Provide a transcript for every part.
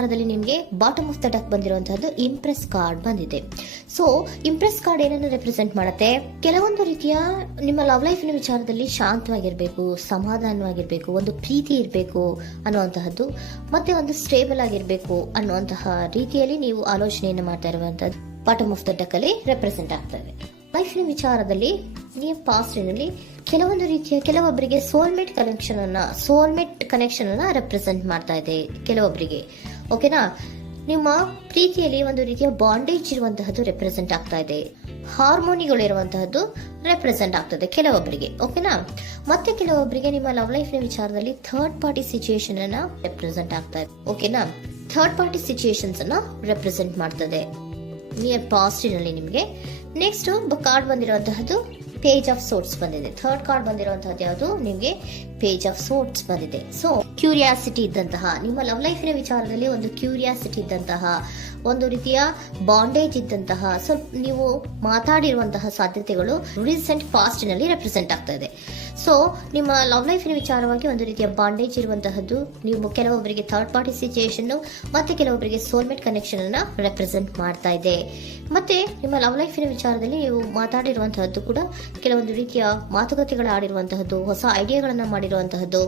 ವಿಚಾರದಲ್ಲಿ ನಿಮಗೆ bottom of the deck ಬಂದಿರುವಂತಹದ್ದು ಇಂಪ್ರೆಸ್ ಕಾರ್ಡ್ ಬಂದಿದೆ. ಸೊ ಇಂಪ್ರೆಸ್ ಕಾರ್ಡ್ ಏನನ್ನು ರೆಪ್ರೆಸೆಂಟ್ ಮಾಡುತ್ತೆ? ಕೆಲವೊಂದು ರೀತಿಯ ನಿಮ್ಮ ಲವ್ ಲೈಫಿನ ವಿಚಾರದಲ್ಲಿ ಶಾಂತವಾಗಿರ್ಬೇಕು, ಸಮಾಧಾನವಾಗಿರ್ಬೇಕು, ಒಂದು ಪ್ರೀತಿ ಇರಬೇಕು ಅನ್ನುವಂತಹದ್ದು, ಮತ್ತೆ ಒಂದು ಸ್ಟೇಬಲ್ ಆಗಿರ್ಬೇಕು ಅನ್ನುವಂತಹ ರೀತಿಯಲ್ಲಿ ನೀವು ಆಲೋಚನೆಯನ್ನು ಮಾಡ್ತಾ ಇರುವಂತಹದ್ದು ಬಾಟಮ್ ಆಫ್ ದ ಡೆಕ್ ಅಲ್ಲಿ ರೆಪ್ರೆಸೆಂಟ್ ಆಗ್ತದೆ. ಲೈಫಿನ ವಿಚಾರದಲ್ಲಿ ನೀವು ಪಾಸ್ಟಿನಲ್ಲಿ ಕೆಲವೊಂದು ರೀತಿಯ ಕೆಲವೊಬ್ಬರಿಗೆ ಸೋಲ್ಮೇಟ್ ಕನೆಕ್ಷನ್ ಅನ್ನ ರೆಪ್ರೆಸೆಂಟ್ ಮಾಡ್ತಾ ಇದೆ ಕೆಲವೊಬ್ಬರಿಗೆ. ಓಕೆನಾ? ನಿಮ್ಮ ಪ್ರೀತಿಯಲ್ಲಿ ಒಂದು ರೀತಿಯ ಬಾಂಡೇಜ್ ಇರುವಂತಹದ್ದು ರೆಪ್ರೆಸೆಂಟ್ ಆಗ್ತಾ ಇದೆ. ಹಾರ್ಮೋನಿಗಳು ಇರುವಂತಹದ್ದು ರೆಪ್ರೆಸೆಂಟ್ ಆಗ್ತದೆ ಕೆಲವೊಬ್ಬರಿಗೆ. ಓಕೆನಾ? ಮತ್ತೆ ಕೆಲವೊಬ್ಬರಿಗೆ ನಿಮ್ಮ ಲವ್ ಲೈಫ್ನ ವಿಚಾರದಲ್ಲಿ ಥರ್ಡ್ ಪಾರ್ಟಿ ಸಿಚುಯೇಷನ್ ಅನ್ನ ರೆಪ್ರೆಸೆಂಟ್ ಆಗ್ತಾ ಇದೆ. ಓಕೆನಾ? ಥರ್ಡ್ ಪಾರ್ಟಿ ಸಿಚುಯೇಷನ್ಸ್ ಅನ್ನ ರೆಪ್ರೆಸೆಂಟ್ ಮಾಡ್ತದೆ ನಿಯರ್ ಪಾಸ್ಟಿನಲ್ಲಿ ನಿಮಗೆ. ನೆಕ್ಸ್ಟ್ ಕಾರ್ಡ್ ಬಂದಿರುವಂತಹದ್ದು ಪೇಜ್ ಆಫ್ ಸೋರ್ಟ್ಸ್ ಬಂದಿದೆ. ಥರ್ಡ್ ಕಾರ್ಡ್ ಬಂದಿರುವಂತಹದ್ದು ಯಾವುದು? ನಿಮಗೆ ಪೇಜ್ ಆಫ್ ಸೋರ್ಟ್ಸ್ ಬಂದಿದೆ. ಸೊ ಕ್ಯೂರಿಯಾಸಿಟಿ ಇದ್ದಂತಹ, ನಿಮ್ಮ ಲವ್ ಲೈಫಿನ ವಿಚಾರದಲ್ಲಿ ಒಂದು ಕ್ಯೂರಿಯಾಸಿಟಿ ಇದ್ದಂತಹ, ಒಂದು ರೀತಿಯ ಬಾಂಡೇಜ್ ಇದ್ದಂತಹ, ಸ್ವಲ್ಪ ನೀವು ಮಾತಾಡಿರುವಂತಹ ಸಾಧ್ಯತೆಗಳು ರೀಸೆಂಟ್ ಪಾಸ್ಟಿನಲ್ಲಿ ರೆಪ್ರೆಸೆಂಟ್ ಆಗ್ತಾ ಇದೆ. ಸೊ ನಿಮ್ಮ ಲವ್ ಲೈಫಿನ ವಿಚಾರವಾಗಿ ಒಂದು ರೀತಿಯ ಬಾಂಡೇಜ್ ಇರುವಂತಹದ್ದು, ನೀವು ಕೆಲವೊಬ್ಬರಿಗೆ ಥರ್ಡ್ ಪಾರ್ಟಿ ಸಿಚುಯೇಷನ್ ಮತ್ತೆ ಕೆಲವೊಬ್ಬರಿಗೆ ಸೋಲ್ಮೇಟ್ ಕನೆಕ್ಷನ್ ಅನ್ನ ರೆಪ್ರೆಸೆಂಟ್ ಮಾಡ್ತಾ ಇದೆ. ಮತ್ತೆ ನಿಮ್ಮ ಲವ್ ಲೈಫಿನ ವಿಚಾರದಲ್ಲಿ ನೀವು ಮಾತಾಡಿರುವಂತಹದ್ದು ಕೂಡ ಕೆಲವೊಂದು ರೀತಿಯ ಮಾತುಕತೆಗಳ ಆಡಿರುವಂತಹದ್ದು, ಹೊಸ ಐಡಿಯಾಗಳನ್ನ ಮಾಡಿರುವಂತಹದ್ದು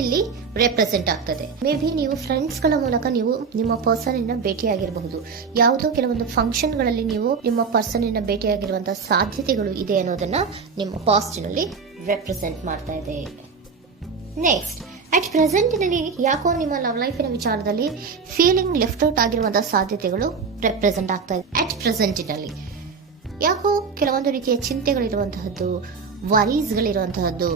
ಇಲ್ಲಿ ರೆಪ್ರೆಸೆಂಟ್ ಆಗ್ತದೆ. ಮೇ ಬಿ ನೀವು ಫ್ರೆಂಡ್ಸ್ ಗಳ ಮೂಲಕ ನೀವು ನಿಮ್ಮ ಪರ್ಸನ್ ಅನ್ನ ಭೇಟಿಯಾಗಿರಬಹುದು. ಯಾವುದೋ ಕೆಲವೊಂದು ಫಂಕ್ಷನ್ ಗಳಲ್ಲಿ ನೀವು ನಿಮ್ಮ ಪರ್ಸನ್ ಅನ್ನ ಭೇಟಿಯಾಗಿರುವಂತಹ ಸಾಧ್ಯತೆಗಳು ಇದೆ ಅನ್ನೋದನ್ನ ನಿಮ್ಮ ಪಾಸ್ಟಿನಲ್ಲಿ ರೆಪ್ರೆಸೆಂಟ್ ಮಾಡ್ತಾ ಇದೆ. ನೆಕ್ಸ್ಟ್, ಅಟ್ ಪ್ರೆಸೆಂಟಿನಲ್ಲಿ ಯಾಕೋ ನಿಮ್ಮ ಲವ್ ಲೈಫಿನ ವಿಚಾರದಲ್ಲಿ ಫೀಲಿಂಗ್ ಲೆಫ್ಟ್ ಔಟ್ ಆಗಿರುವಂತಹ ಸಾಧ್ಯತೆಗಳು ರೆಪ್ರೆಸೆಂಟ್ ಆಗ್ತಾ ಇದೆ. ಅಟ್ ಪ್ರೆಸೆಂಟಿನಲ್ಲಿ ಯಾಕೋ ಕೆಲವೊಂದು ರೀತಿಯ ಚಿಂತೆಗಳಿರುವಂತಹದ್ದು, ವರೀಸ್ಗಳಿರುವಂತಹದ್ದು,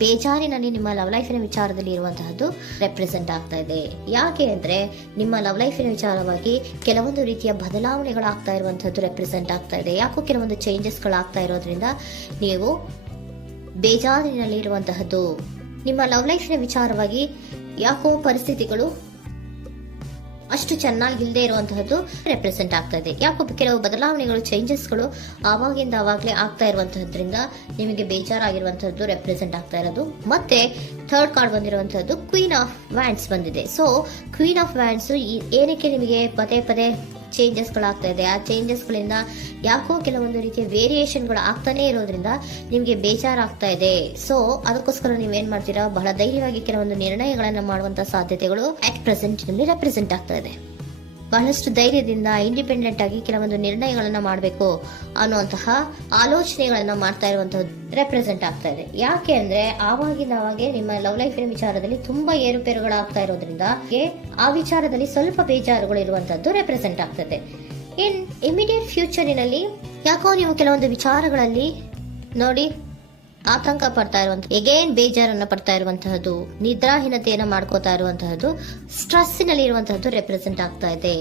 ಬೇಜಾರಿನಲ್ಲಿ ನಿಮ್ಮ ಲವ್ ಲೈಫಿನ ವಿಚಾರದಲ್ಲಿ ಇರುವಂತಹದ್ದು ರೆಪ್ರೆಸೆಂಟ್ ಆಗ್ತಾ ಇದೆ. ಯಾಕೆ ಅಂದ್ರೆ ನಿಮ್ಮ ಲವ್ ಲೈಫಿನ ವಿಚಾರವಾಗಿ ಕೆಲವೊಂದು ರೀತಿಯ ಬದಲಾವಣೆಗಳಾಗ್ತಾ ಇರುವಂತಹದ್ದು ರೆಪ್ರೆಸೆಂಟ್ ಆಗ್ತಾ ಇದೆ. ಯಾಕೋ ಕೆಲವೊಂದು ಚೇಂಜಸ್ಗಳಾಗ್ತಾ ಇರೋದ್ರಿಂದ ನೀವು ಬೇಜಾರಿನಲ್ಲಿ ಇರುವಂತಹದ್ದು. ನಿಮ್ಮ ಲವ್ ಲೈಫಿನ ವಿಚಾರವಾಗಿ ಯಾಕೋ ಪರಿಸ್ಥಿತಿಗಳು ಅಷ್ಟು ಚೆನ್ನಾಗಿಲ್ಲದೆ ಇರುವಂತಹದ್ದು ರೆಪ್ರೆಸೆಂಟ್ ಆಗ್ತಾ ಇದೆ. ಯಾಕೋ ಕೆಲವು ಬದಲಾವಣೆಗಳು, ಚೇಂಜಸ್ಗಳು ಆವಾಗಿಂದ ಆವಾಗಲೇ ಆಗ್ತಾ ಇರುವಂತಹದ್ರಿಂದ ನಿಮಗೆ ಬೇಜಾರಾಗಿರುವಂತಹದ್ದು ರೆಪ್ರೆಸೆಂಟ್ ಆಗ್ತಾ ಇರೋದು. ಮತ್ತೆ ಥರ್ಡ್ ಕಾರ್ಡ್ ಬಂದಿರುವಂತಹದ್ದು ಕ್ವೀನ್ ಆಫ್ ವ್ಯಾಂಡ್ಸ್ ಬಂದಿದೆ. ಸೊ ಕ್ವೀನ್ ಆಫ್ ವ್ಯಾಂಡ್ಸ್ ಏನಕ್ಕೆ ನಿಮಗೆ ಪದೇ ಪದೇ ಚೇಂಜಸ್ಗಳಾಗ್ತಾ ಇದೆ? ಆ ಚೇಂಜಸ್ಗಳಿಂದ ಯಾಕೋ ಕೆಲವೊಂದು ರೀತಿಯ ವೇರಿಯೇಷನ್ಗಳು ಆಗ್ತಾನೆ ಇರೋದ್ರಿಂದ ನಿಮಗೆ ಬೇಜಾರಾಗ್ತಾ ಇದೆ. ಸೊ ಅದಕ್ಕೋಸ್ಕರ ನೀವೇನ್ ಮಾಡ್ತೀರಾ? ಬಹಳ ಧೈರ್ಯವಾಗಿ ಕೆಲವೊಂದು ನಿರ್ಣಯಗಳನ್ನ ಮಾಡುವಂತಹ ಸಾಧ್ಯತೆಗಳು ಅಟ್ ಪ್ರೆಸೆಂಟ್ ನಲ್ಲಿ ರೆಪ್ರೆಸೆಂಟ್ ಆಗ್ತಾ ಇದೆ. ಬಹಳಷ್ಟು ಧೈರ್ಯದಿಂದ ಇಂಡಿಪೆಂಡೆಂಟ್ ಆಗಿ ಕೆಲವೊಂದು ನಿರ್ಣಯಗಳನ್ನ ಮಾಡಬೇಕು ಅನ್ನುವಂತಹ ಆಲೋಚನೆಗಳನ್ನ ಮಾಡ್ತಾ ಇರುವಂತಹದ್ದು ರೆಪ್ರೆಸೆಂಟ್ ಆಗ್ತಾ ಇದೆ. ಯಾಕೆ ಅಂದ್ರೆ ಆವಾಗಿಂದಾಗೆ ನಿಮ್ಮ ಲವ್ ಲೈಫಿನ ವಿಚಾರದಲ್ಲಿ ತುಂಬಾ ಏರುಪೇರುಗಳಾಗ್ತಾ ಇರೋದ್ರಿಂದ ಆ ವಿಚಾರದಲ್ಲಿ ಸ್ವಲ್ಪ ಬೇಜಾರುಗಳು ಇರುವಂತಹದ್ದು ರೆಪ್ರೆಸೆಂಟ್ ಆಗ್ತದೆ. ಇನ್ ಇಮಿಡಿಯೇಟ್ ಫ್ಯೂಚರಿನಲ್ಲಿ ಯಾಕೋ ನೀವು ಕೆಲವೊಂದು ವಿಚಾರಗಳಲ್ಲಿ ನೋಡಿ ಆತಂಕ ಪಡ್ತಾ ಇರುವಂತಹ, ಎಗೇನ್ ಬೇಜಾರನ್ನ ಪಡ್ತಾ ಇರುವಂತಹದ್ದು, ನಿದ್ರಾಹೀನತೆಯನ್ನ ಮಾಡ್ಕೋತಾ ಇರುವಂತಹದ್ದು, ಸ್ಟ್ರೆಸ್ಸಿನಲ್ಲಿ ಇರುವಂತಹದ್ದು ರೆಪ್ರೆಸೆಂಟ್ ಆಗ್ತಾ ಇದೆ.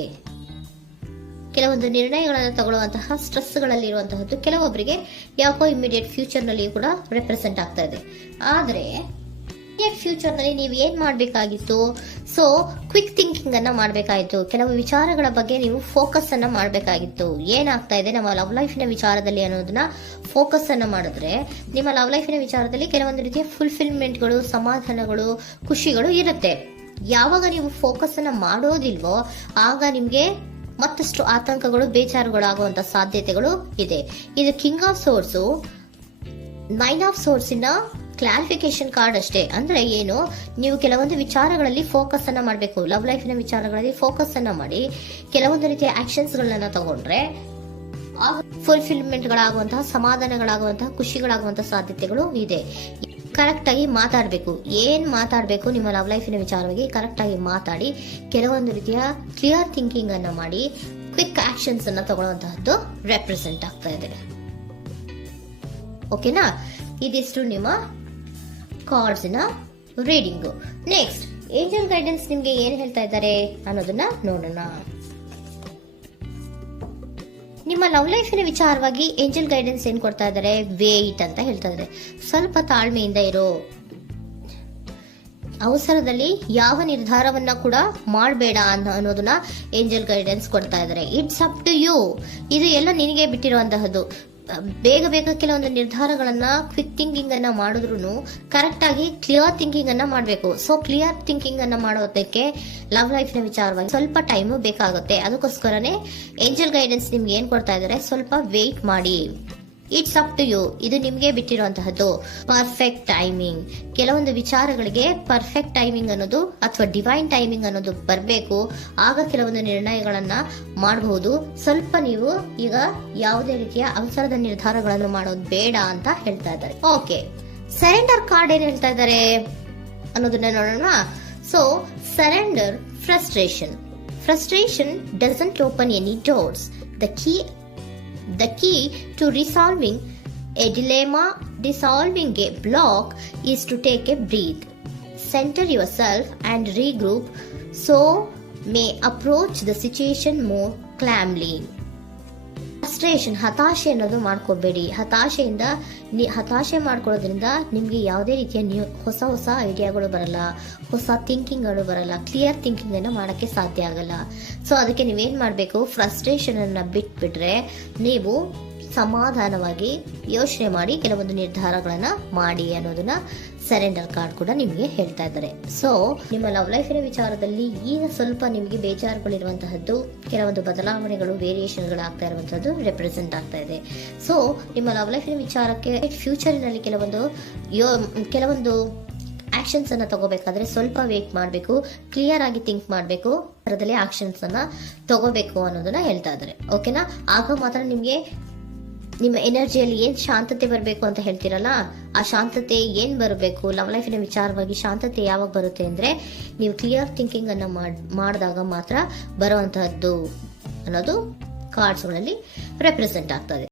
ಕೆಲವೊಂದು ನಿರ್ಣಯಗಳನ್ನು ತಗೊಳ್ಳುವಂತಹ ಸ್ಟ್ರೆಸ್ಗಳಲ್ಲಿ ಇರುವಂತಹದ್ದು ಕೆಲವೊಬ್ಬರಿಗೆ ಯಾಕೋ ಇಮಿಡಿಯೇಟ್ ಫ್ಯೂಚರ್ ನಲ್ಲಿ ಕೂಡ ರೆಪ್ರೆಸೆಂಟ್ ಆಗ್ತಾ ಇದೆ. ಆದ್ರೆ ಫ್ಯೂಚರ್ ನಲ್ಲಿ ನೀವು ಏನ್ ಮಾಡ್ಬೇಕಾಗಿತ್ತು? ಸೊ ಕ್ವಿಕ್ ಥಿಂಕಿಂಗ್ ಅನ್ನ ಮಾಡ್ಬೇಕಾಗಿತ್ತು. ಕೆಲವು ವಿಚಾರಗಳ ಬಗ್ಗೆ ನೀವು ಫೋಕಸ್ ಅನ್ನ ಮಾಡ್ಬೇಕಾಗಿತ್ತು. ಏನಾಗ್ತಾ ಇದೆ ನಮ್ಮ ಲವ್ ಲೈಫಿನ ವಿಚಾರದಲ್ಲಿ ಅನ್ನೋದನ್ನ ಫೋಕಸ್ ಅನ್ನ ಮಾಡಿದ್ರೆ ನಿಮ್ಮ ಲವ್ ಲೈಫಿನ ವಿಚಾರದಲ್ಲಿ ಕೆಲವೊಂದು ರೀತಿಯ ಫುಲ್ಫಿಲ್ಮೆಂಟ್ಗಳು, ಸಮಾಧಾನಗಳು, ಖುಷಿಗಳು ಇರುತ್ತೆ. ಯಾವಾಗ ನೀವು ಫೋಕಸ್ ಅನ್ನ ಮಾಡೋದಿಲ್ವೋ ಆಗ ನಿಮ್ಗೆ ಮತ್ತಷ್ಟು ಆತಂಕಗಳು, ಬೇಜಾರುಗಳು ಆಗುವಂತ ಸಾಧ್ಯತೆಗಳು ಇದೆ. ಇದು king of swords, nine of swords ಇನ ಕ್ಲಾರಿಫಿಕೇಶನ್ ಕಾರ್ಡ್ ಅಷ್ಟೇ. ಅಂದ್ರೆ ಏನು? ನೀವು ಕೆಲವೊಂದು ವಿಚಾರಗಳಲ್ಲಿ ಫೋಕಸ್ ಅನ್ನ ಮಾಡಬೇಕು. ಲವ್ ಲೈಫಿನ ವಿಚಾರಗಳಲ್ಲಿ ಫೋಕಸ್ ಅನ್ನ ಮಾಡಿ ಕೆಲವೊಂದು ರೀತಿಯ ಆಕ್ಷನ್ಸ್ ಗಳನ್ನ ತಗೊಂಡ್ರೆ ಫುಲ್ಫಿಲ್ಮೆಂಟ್ ಗಳಾಗುವಂತಹ, ಸಮಾಧಾನಗಳಾಗುವಂತಹ, ಖುಷಿಗಳಾಗುವಂತಹ ಸಾಧ್ಯತೆಗಳು ಇದೆ. ಕರೆಕ್ಟ್ ಆಗಿ ಮಾತಾಡಬೇಕು. ಏನ್ ಮಾತಾಡಬೇಕು ನಿಮ್ಮ ಲವ್ ಲೈಫಿನ ವಿಚಾರವಾಗಿ ಕರೆಕ್ಟ್ ಆಗಿ ಮಾತಾಡಿ ಕೆಲವೊಂದು ರೀತಿಯ ಕ್ಲಿಯರ್ ಥಿಂಕಿಂಗ್ ಅನ್ನ ಮಾಡಿ ಕ್ವಿಕ್ ಆಕ್ಷನ್ಸ್ ಅನ್ನ ತಗೊಳ್ಳುವಂತಹದ್ದು ರೆಪ್ರೆಸೆಂಟ್ ಆಗ್ತಾ ಇದೆ. ಓಕೆನಾ? ಇದಿಷ್ಟು ನಿಮ್ಮ ಕಾರ್ಡ್ಸ್ ನ ರೀಡಿಂಗು. ನೆಕ್ಸ್ಟ್, ಏಂಜಲ್ ಗೈಡೆನ್ಸ್ ನಿಮ್ಗೆ ಏನ್ ಹೇಳ್ತಾ ಇದ್ದಾರೆ ಅನ್ನೋದನ್ನ ನೋಡೋಣ. ನಿಮ್ಮ ಲವ್ ಲೈಫಿನ ವಿಚಾರವಾಗಿ ಏಂಜಲ್ ಗೈಡೆನ್ಸ್ ಏನ್ ಕೊಡ್ತಾ ಇದ್ದಾರೆ? ವೇಟ್ ಅಂತ ಹೇಳ್ತಾ ಇದ್ದಾರೆ. ಸ್ವಲ್ಪ ತಾಳ್ಮೆಯಿಂದ ಇರೋ. ಅವಸರದಲ್ಲಿ ಯಾವ ನಿರ್ಧಾರವನ್ನ ಕೂಡ ಮಾಡಬೇಡ ಅನ್ನೋದನ್ನ ಏಂಜಲ್ ಗೈಡೆನ್ಸ್ ಕೊಡ್ತಾ ಇದ್ದಾರೆ. It's up to you. ಇದು ಎಲ್ಲ ನಿನಗೆ ಬಿಟ್ಟಿರುವಂತಹದ್ದು. ಬೇಗ ಬೇಗ ಕೆಲವೊಂದು ನಿರ್ಧಾರಗಳನ್ನ ಕ್ವಿಕ್ ಥಿಂಕಿಂಗ್ ಅನ್ನ ಮಾಡಿದ್ರು ಕರೆಕ್ಟ್ ಆಗಿ ಕ್ಲಿಯರ್ ಥಿಂಕಿಂಗ್ ಅನ್ನ ಮಾಡಬೇಕು. ಸೊ ಕ್ಲಿಯರ್ ಥಿಂಕಿಂಗ್ ಅನ್ನ ಮಾಡೋದಕ್ಕೆ ಲವ್ ಲೈಫ್ ನ ವಿಚಾರವಾಗಿ ಸ್ವಲ್ಪ ಟೈಮು ಬೇಕಾಗುತ್ತೆ. ಅದಕ್ಕೋಸ್ಕರನೇ ಏಂಜಲ್ ಗೈಡೆನ್ಸ್ ನಿಮ್ಗೆ ಏನ್ ಕೊಡ್ತಾ ಇದಾರೆ, ಸ್ವಲ್ಪ ವೇಟ್ ಮಾಡಿ. ಇಟ್ಸ್ ಅಪ್ ಟು ಯು, ಇದು ನಿಮ್ಗೆ ಬಿಟ್ಟಿರುವಂತಹದ್ದು. ಪರ್ಫೆಕ್ಟ್ ಟೈಮಿಂಗ್, ಕೆಲವೊಂದು ವಿಚಾರಗಳಿಗೆ ಪರ್ಫೆಕ್ಟ್ ಟೈಮಿಂಗ್ ಅನ್ನೋದು ಅಥವಾ ಡಿವೈನ್ ಟೈಮಿಂಗ್ ಅನ್ನೋದು ಬರಬೇಕು. ಆಗ ಕೆಲವೊಂದು ನಿರ್ಣಯಗಳನ್ನ ಮಾಡಬಹುದು. ಸ್ವಲ್ಪ ನೀವು ಈಗ ಯಾವುದೇ ರೀತಿಯ ಅವಸರದ ನಿರ್ಧಾರಗಳನ್ನು ಮಾಡೋದು ಬೇಡ ಅಂತ ಹೇಳ್ತಾ ಇದ್ದಾರೆ. ಓಕೆ, ಸರೆಂಡರ್ ಕಾರ್ಡ್ ಏನ್ ಹೇಳ್ತಾ ಇದ್ದಾರೆ ಅನ್ನೋದನ್ನ ನೋಡೋಣ. So surrender frustration doesn't open any doors. The key to resolving a dilemma, dissolving a block, is to take a breath, center yourself and regroup so may approach the situation more calmly. Frustration, ಹತಾಶೆ ಅನ್ನೋದು ಮಾಡ್ಕೋಬೇಡಿ. ಹತಾಶೆ ಮಾಡ್ಕೊಳ್ಳೋದ್ರಿಂದ ನಿಮ್ಗೆ ಯಾವುದೇ ರೀತಿಯ ಹೊಸ ಐಡಿಯಾಗಳು ಬರಲ್ಲ, ಹೊಸ ಥಿಂಕಿಂಗ್ಗಳು ಬರಲ್ಲ, ಕ್ಲಿಯರ್ ಥಿಂಕಿಂಗ್ ಅನ್ನ ಮಾಡಕ್ಕೆ ಸಾಧ್ಯ ಆಗಲ್ಲ. ಸೊ ಅದಕ್ಕೆ ನೀವೇನ್ ಮಾಡ್ಬೇಕು, ಫ್ರಸ್ಟ್ರೇಷನ್ ಅನ್ನ ಬಿಟ್ಬಿಟ್ರೆ ನೀವು ಸಮಾಧಾನವಾಗಿ ಯೋಚನೆ ಮಾಡಿ ಕೆಲವೊಂದು ನಿರ್ಧಾರಗಳನ್ನ ಮಾಡಿ ಅನ್ನೋದನ್ನ ಸರೆಂಡರ್ ಕಾರ್ಡ್ ಕೂಡ ನಿಮಗೆ ಹೇಳ್ತಾ ಇದ್ದಾರೆ. ಸೊ ನಿಮ್ಮ ಲವ್ ಲೈಫಿನ ವಿಚಾರದಲ್ಲಿ ಈಗ ಸ್ವಲ್ಪ ನಿಮಗೆ ಬೇಜಾರುಗಳಿರುವಂತಹದ್ದು, ಕೆಲವೊಂದು ಬದಲಾವಣೆಗಳು, ವೇರಿಯೇಷನ್ಗಳು ಆಗ್ತಾ ಇರುವಂತಹದ್ದು ರೆಪ್ರೆಸೆಂಟ್ ಆಗ್ತಾ ಇದೆ. ಸೊ ನಿಮ್ಮ ಲವ್ ಲೈಫಿನ ವಿಚಾರಕ್ಕೆ ಫ್ಯೂಚರಿನಲ್ಲಿ ಕೆಲವೊಂದು ಆಕ್ಷನ್ಸ್ ಅನ್ನ ತಗೋಬೇಕಾದ್ರೆ ಸ್ವಲ್ಪ ವೇಟ್ ಮಾಡಬೇಕು, ಕ್ಲಿಯರ್ ಆಗಿ ಥಿಂಕ್ ಮಾಡಬೇಕು, ಅದರಲ್ಲಿ ಆಕ್ಷನ್ಸ್ ಅನ್ನ ತಗೋಬೇಕು ಅನ್ನೋದನ್ನ ಹೇಳ್ತಾ ಇದ್ದಾರೆ. ಓಕೆನಾ? ಆಗ ಮಾತ್ರ ನಿಮ್ಗೆ ನಿಮ್ಮ ಎನರ್ಜಿಯಲ್ಲಿ ಏನ್ ಶಾಂತತೆ ಬರಬೇಕು ಅಂತ ಹೇಳ್ತೀರಲ್ಲ, ಆ ಶಾಂತತೆ ಏನ್ ಬರಬೇಕು, ಲವ್ ಲೈಫಿನ ವಿಚಾರವಾಗಿ ಶಾಂತತೆ ಯಾವಾಗ ಬರುತ್ತೆ ಅಂದ್ರೆ ನೀವು ಕ್ಲಿಯರ್ ಥಿಂಕಿಂಗ್ ಅನ್ನ ಮಾಡಿದಾಗ ಮಾತ್ರ ಬರುವಂತಹದ್ದು ಅನ್ನೋದು ಕಾರ್ಡ್ಸ್ ಗಳಲ್ಲಿ ರೆಪ್ರೆಸೆಂಟ್ ಆಗ್ತದೆ.